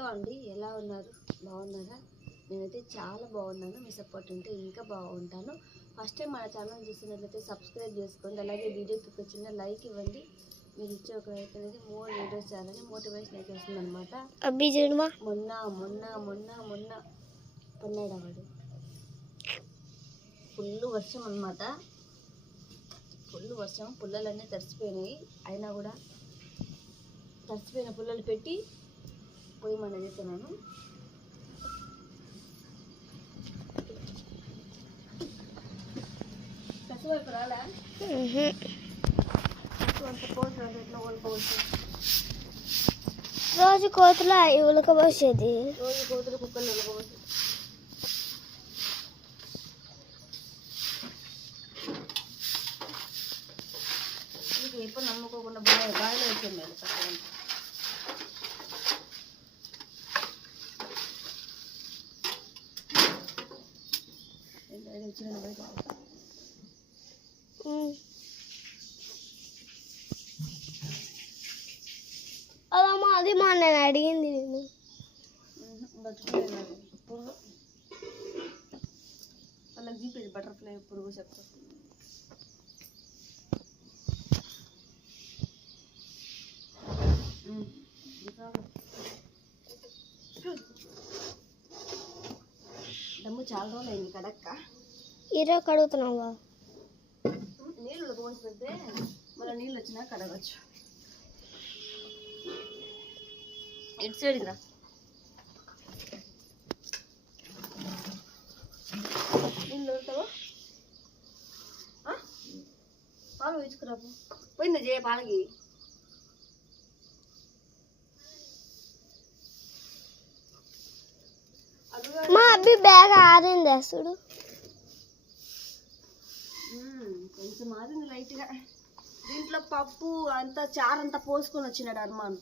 Hello అండి, ఎలా ఉన్నారు? బాగున్నారా? నేనైతే చాలా బాగున్నాను. మీ సపోర్ట్ ఉంటే ఇంకా బాగుంటాను. ఫస్ట్ టైం మన ఛానల్ చూసినట్లయితే సబ్స్క్రైబ్ చేసుకోండి. అలాగే వీడియోకి ఒక చిన్న లైక్ ఇవ్వండి. మీరు ఇచ్చే ఒక లైక్ అనేది మోర్ వీడియోస్ చేయాలని మోటివేషన్ అయితే వస్తుంది అనమాట. మొన్న మొన్న మొన్న మొన్న పన్నాడు ఫుల్ వర్షం అనమాట. ఫుల్ వర్షం, పుల్లలన్నీ తడిసిపోయినాయి. అయినా కూడా తడిసిపోయిన పుల్లలు పెట్టి పొయ్యి మన చేస్తున్నాను. కసివైపు రాలే అంత కోతులు ఎట్లా ఉలకపోవచ్చు. రోజు కోతులు ఉలకపోసేది, రోజు కోతులు కుక్కలు ఉలకపోవచ్చు. మీకు ఎప్పుడు నమ్ముకోకుండా బాగా వచ్చాను మేము పక్కన. వచ్చిన బయట అదమ్మా అది మా నేను అడిగింది. నేను బతుకులేదు పురుగు వాళ్ళకి జీపేది బటర్ఫ్లై పురుగు చెప్తా. దమ్ము చాలా రోజులు అయింది కడక్క. ఈరోజు కడుగుతున్నావా? నీళ్ళు పోసి పెడితే మళ్ళీ నీళ్ళు వచ్చినా కడగచ్చు. ఇటు సైడ్కి రా. నీళ్ళు వదులుతావా? పాలు ఇచ్చుకురాపు. పోయిందా జయ పాలకి? మా అబ్బి బ్యాగ్ ఆరింది అసలు. కొంచెం మారింది లైట్గా. దీంట్లో పప్పు అంతా చారంతా పోసుకొని వచ్చినాడు హనుమాన్.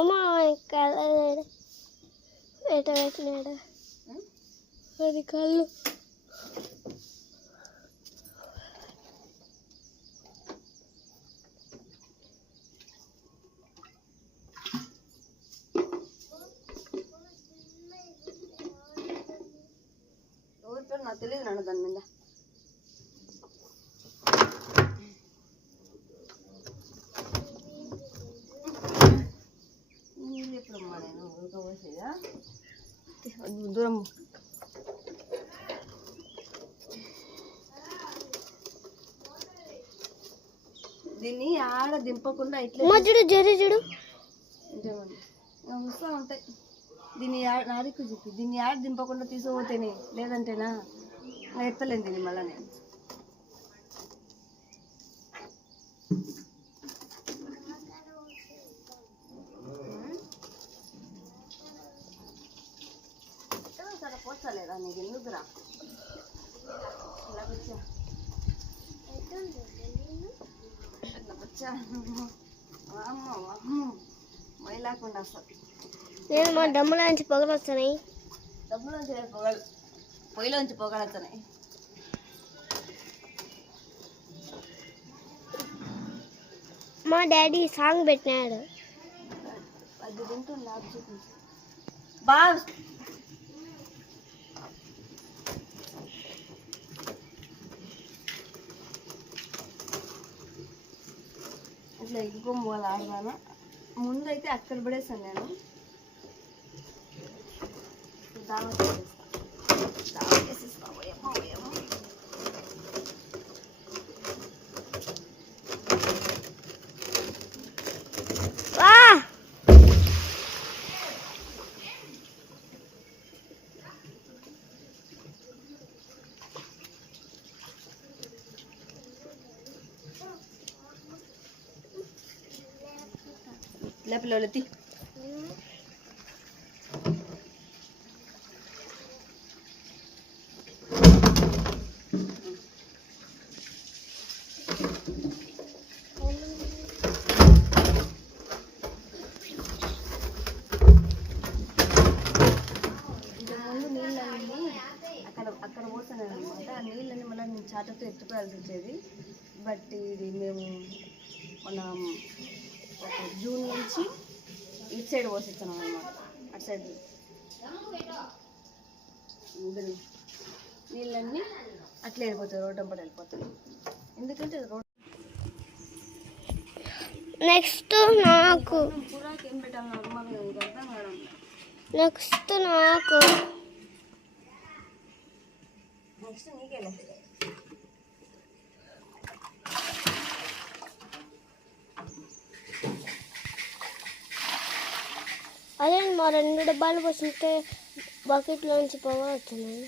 అమ్మా కళ్ళు ఎట పెట్టినాడు అది కళ్ళు. ఎవరి పేరు నాకు తెలియదు నాన్న. దాని మీద నీళ్ళు ఎప్పుడమ్మా నేను ఉడకపోసేదా? దూరం దీన్ని ఆడ దింపకుండా ఇట్లా చూడు వస్తూ ఉంటాయి. దీన్ని నాదికు చెప్పి దీన్ని ఆడ దింపకుండా తీసుకుపోతేనే, లేదంటేనా ఎత్తలేను దీన్ని మళ్ళీ నేను. సరే పోస్తలేదా నీకు? ఎందుకురా బచ్చా అమ్మ మైలాకుండా వస్తుంది. నేను మా డమ్ములోంచి పొగలు వస్తున్నాయి. డబ్బులోంచి పొగలు, పొయ్యిలోంచి పొగలు వస్తున్నాయి. మా డాడీ సాంగ్ పెట్టినాడు. అది తింటుంది నాకు చూపించి బాగా. ఇట్లా ఎక్కువ మూలు ఆడదాను. ముందైతే అక్కడ పడేసాను నేను. దావత్ చేసేస్తాను. పిల్లలెత్తి అక్కడ పోసాను అనమాట. ఆ నీళ్ళని మళ్ళీ నేను చాటతో ఎత్తుకోవాల్సి వచ్చేది. బట్ ఇది మేము మన జూన్ నుంచి ఇటు సైడ్ పోసిస్తున్నాం అనమాట. అటు సైడ్ నీళ్ళన్నీ అట్లా వెళ్ళిపోతాయి, రోడ్డు అంపట వెళ్ళిపోతాయి. ఎందుకంటే రోడ్ నెక్స్ట్ నాకు కూరకి ఏం పెట్టాలి నార్మల్గా ఇది అర్థం కావడం. నెక్స్ట్ నాకు నెక్స్ట్ నీకేలే. అదే మా 2 డబ్బాలు పోస్తుంటే బకెట్లోంచి పొగ వచ్చినాయి.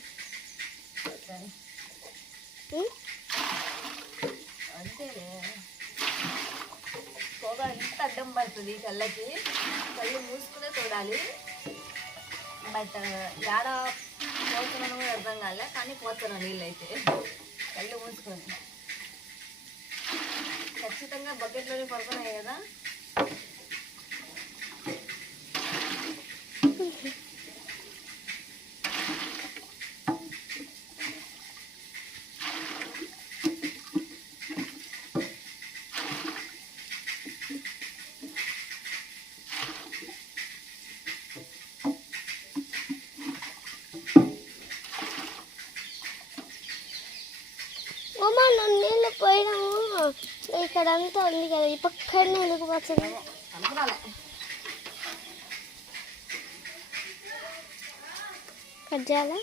అంతేలే, పొగ ఎంత అడ్డం పడుతుంది కళ్ళకి, కళ్ళు మూసుకునే చూడాలి. బట్ ఏడ పోతున్నాను కూడా అర్థం కాలే, కానీ పోతున్నాను నీళ్ళు అయితే కళ్ళు మూసుకొని. ఖచ్చితంగా బకెట్లోనే పడుతున్నాయి కదా. అమ్మ నీళ్ళు పోయినాము, ఇక్కడ అంతా ఉంది కదా, ఈ పక్కనే వెళ్ళిపోతుంది. అనుకున్నాలే కట్ చేయాలా?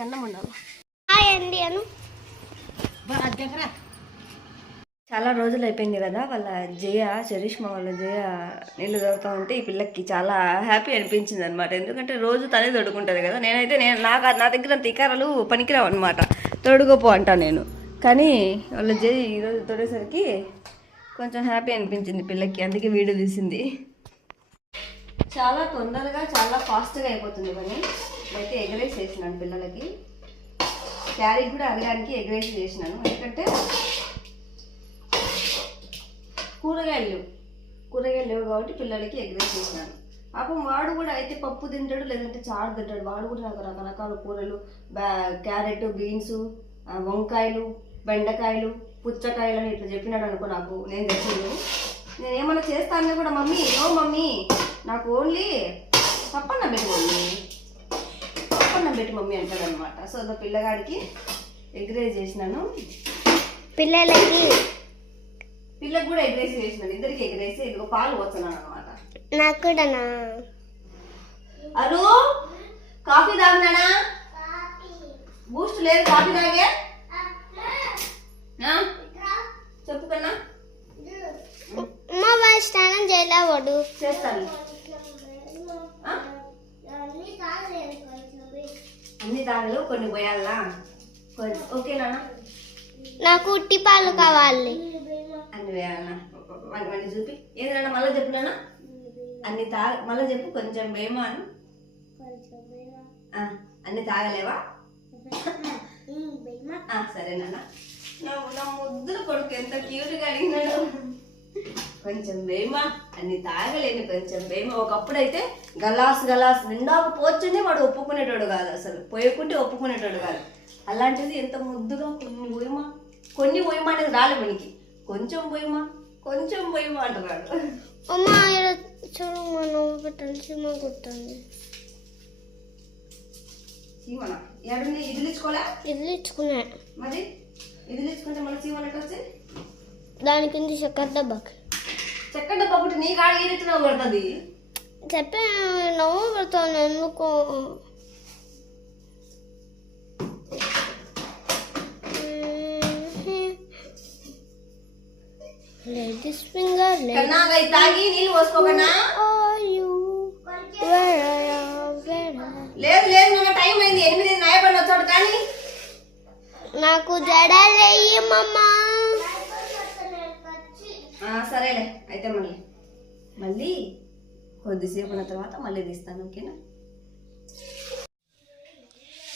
కన్నం ఉండాలి. హాయ్ అండి అను. చాలా రోజులు అయిపోయింది కదా, వాళ్ళ జయ చరిష్మా వాళ్ళ జయ నీళ్ళు తోడుతూ ఉంటే ఈ పిల్లకి చాలా హ్యాపీ అనిపించింది అనమాట. ఎందుకంటే రోజు తనే తోడుకుంటుంది కదా. నా దగ్గర తీకారాలు పనికిరావు అనమాట, తోడుకోపో అంటా నేను. కానీ వాళ్ళ జయ ఈరోజు తోడేసరికి కొంచెం హ్యాపీ అనిపించింది పిల్లకి, అందుకే వీడియో తీసింది. చాలా తొందరగా చాలా ఫాస్ట్గా అయిపోతుంది పని. అయితే ఎగరేసి చేసినాను పిల్లలకి, క్యారీ కూడా అరగడానికి ఎగరేసి చేసినాను. ఎందుకంటే కూరగాయలు లేవు కాబట్టి పిల్లలకి ఎగరేసి చేసినాను. పాపం వాడు కూడా అయితే పప్పు తింటాడు, లేదంటే చారు తింటాడు. వాడు కూడా నాకు రకరకాల కూరలు, క్యారెట్, బీన్స్, వంకాయలు, బెండకాయలు, పుచ్చకాయలు అని ఇట్లా చెప్పినాడు అనుకో. నాకు నేను తెచ్చిండు, నేను ఏమన్నా చేస్తానే కూడా మమ్మీ నో మమ్మీ నాకు ఓన్లీ పప్పన్నం పెట్టి మమ్మీ అంటాడు అనమాట. సో పిల్లగాడికి ఎగ్రేజ్ చేసినాను, పిల్లకి కూడా ఎగ్రేసి చేసినాను, ఇద్దరికి ఎగ్రేసి ఇదిగో పాలు పోతున్నాను అనమాట. నాకు కూడా అరు కాఫీ తాగినానా? బూస్ట్ లేదు, కాఫీ తాగే చెప్పు కన్నా. మా స్నానం చేయలేవాడు. చేస్తాను, అన్ని తాగలు కొన్ని పోయాలా. ఓకేనా? నాకు ఉట్టి పాలు కావాలి. అన్ని వేయాలన్నా, మళ్ళీ చూపి ఏదైనా మళ్ళీ చెప్పునా. అన్ని మళ్ళీ చెప్పు, కొంచెం వేమాను. అన్ని తాగలేవా? సరేనా? నా ముద్దుల కొడుకు ఎంత క్యూట్గా అడిగినాడు. కొంచెం వేమా, అన్ని తాగలేని కొంచెం వేమా. ఒకప్పుడైతే గలాస్ నిండాకు పోర్చునే వాడు ఒప్పుకునేటోడు కాదు, అసలు పోయకుంటే ఒప్పుకునేటోడు కాదు. అలాంటిది ఎంత ముద్దుగా కొన్ని పోయమా అనేది రాలే మనకి. కొంచెం పోయమా అంటున్నాడు. అమ్మా చూడు, నువ్వు పెట్టండి, సీమ కొట్టండి. సీమనా ఏడుంది? ఇదిలించుకోలే? ఇదిలించుకున్నా. మరి ఇదిలించుకుంటే మళ్ళీ సీమన్ ఎట్లా వచ్చి? దాని కింద చక్కెర డబ్బాకి. చక్కెర డబ్బా ఒకటి నీ కాడ ఏ రీతిలో పడుతుంది? చెప్పే నవ్వు పెడతాను ఎందుకు? లేడీస్ ఫింగర్ తాగి నీళ్ళు పోసుకోకనా? లేదు నాన్న, టైం అయింది, 8 నయపడి వచ్చాడు. కానీ నాకు జడలేయమ్మా. సరేలే అయితే మళ్ళీ కొద్దిసేపు ఉన్న తర్వాత మళ్ళీ తీస్తాను, ఓకేనా?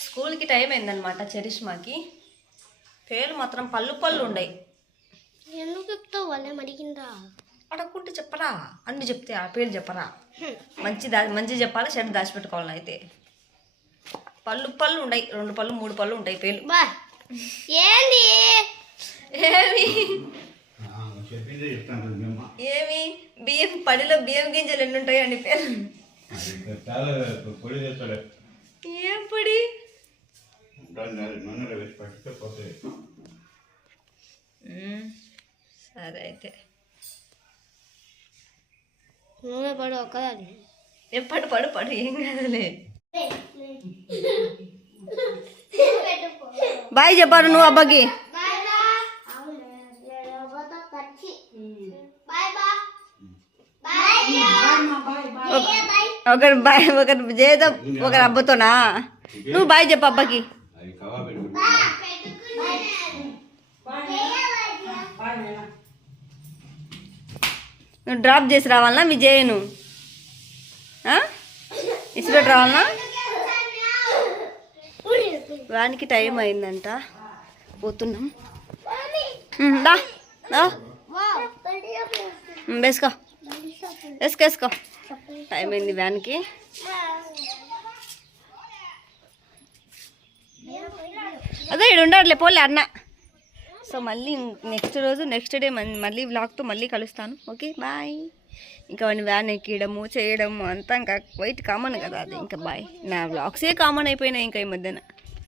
స్కూల్కి టైం అయిందనమాట చరిష్మాకి. పేర్లు మాత్రం పళ్ళు ఉండయి. ఎందుకు చెప్తావు? వాళ్ళేం అడిగిందా? అడగకుంటే చెప్పరా? అన్ని చెప్తే ఆ పేర్లు చెప్పరా? మంచి చెప్పాలి, చెడ్డ దాచిపెట్టుకోవాలి. అయితే పళ్ళు ఉండయి, 2 పళ్ళు 3 పళ్ళు ఉంటాయి పేర్లు. బా ఏంది ఏమి చెప్పిందే చెప్తాను మేము ఏమి బియ్యం పడిలో బియ్యం గింజలు ఎన్ని ఉంటాయండి పేరు చాలా పొడి చేస్తాడు ఏం పొడి నూనెలో వేసి పట్టిస్తే పోతాయి సరే అయితే నూనె పడు ఒక్కదాన్ని ఎప్పుడు పడు పడు ఏం కాదులే బాయ్ చెప్పారు నువ్వు అబ్బాకి ఒకరు బాయ్ ఒకరు చేద్దాం ఒకరు అబ్బతోనా నువ్వు బాయ్ చెప్పు అబ్బాకి అది కవా పెట్టుకుంటే నువ్వు డ్రాప్ చేసి రావాలనా విజయను ఇసుపెట్టి రావాలనా వానికి టైం అయిందంట పోతున్నాం దా దా వేసుకో వేసుకో వేసుకో టైం అయింది వ్యాన్కి అదే ఇక్కడ ఉండట్లే పోలే అన్న సో మళ్ళీ నెక్స్ట్ డే మళ్ళీ వ్లాగ్తో మళ్ళీ కలుస్తాను ఓకే బాయ్ ఇంకా వాడిని వ్యాన్ ఎక్కడము చేయడము అంతా ఇంకా వైట్ కామన్ కదా అది ఇంకా బాయ్ నా వ్లాగ్సే కామన్ అయిపోయినాయి ఇంకా ఈ మధ్యన